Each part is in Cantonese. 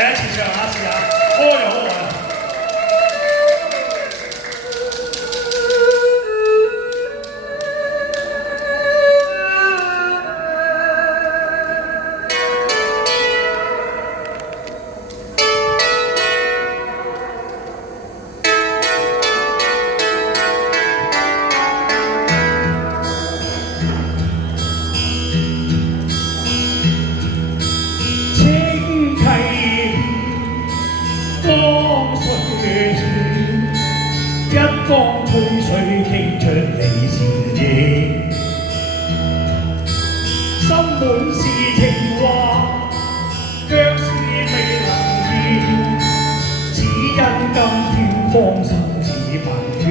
一次唱下試下，歌又好玩。江水淺，一江春水傾出你倩影，心滿是情話，卻是未能言，只因今天芳心似貧血。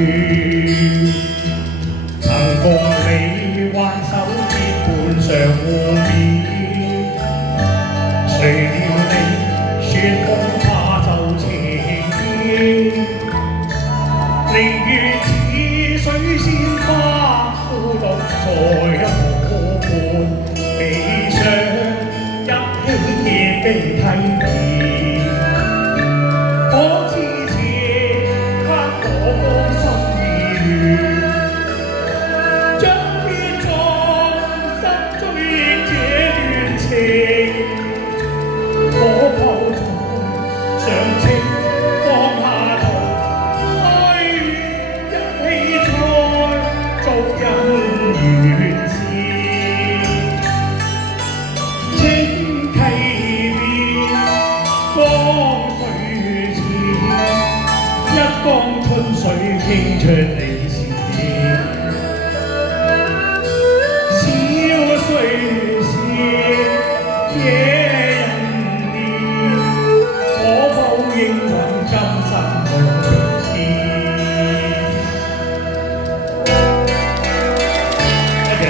曾共你挽手結伴常互勉，誰料你說恐怕就情意，寧願似水仙花孤獨在一可伴，悲傷一起悲涕面，可知此刻我芳心已亂。江春水傾出你倩影，小水仙野人憐，可否應允今生無天？多謝。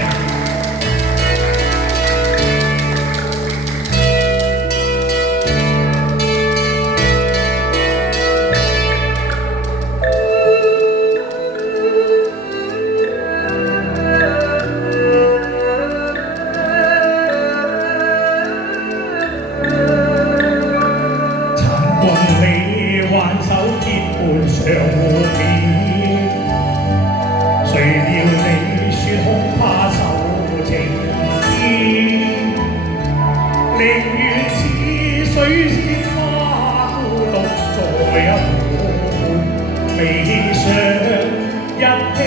挽手結伴常互勉，誰料你說恐怕受情意，寧願似水仙花孤獨在一伴，悲傷一起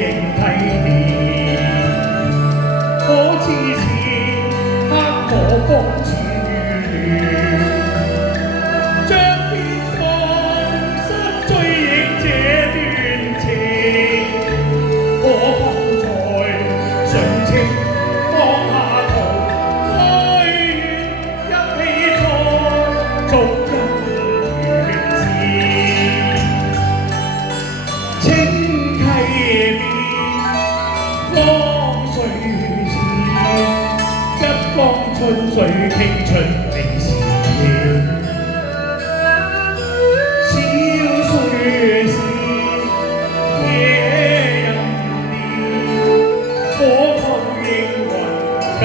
仍涕面，可知此刻我光似雨亂。春水傾出你倩影，小水仙野人憐，可否應允今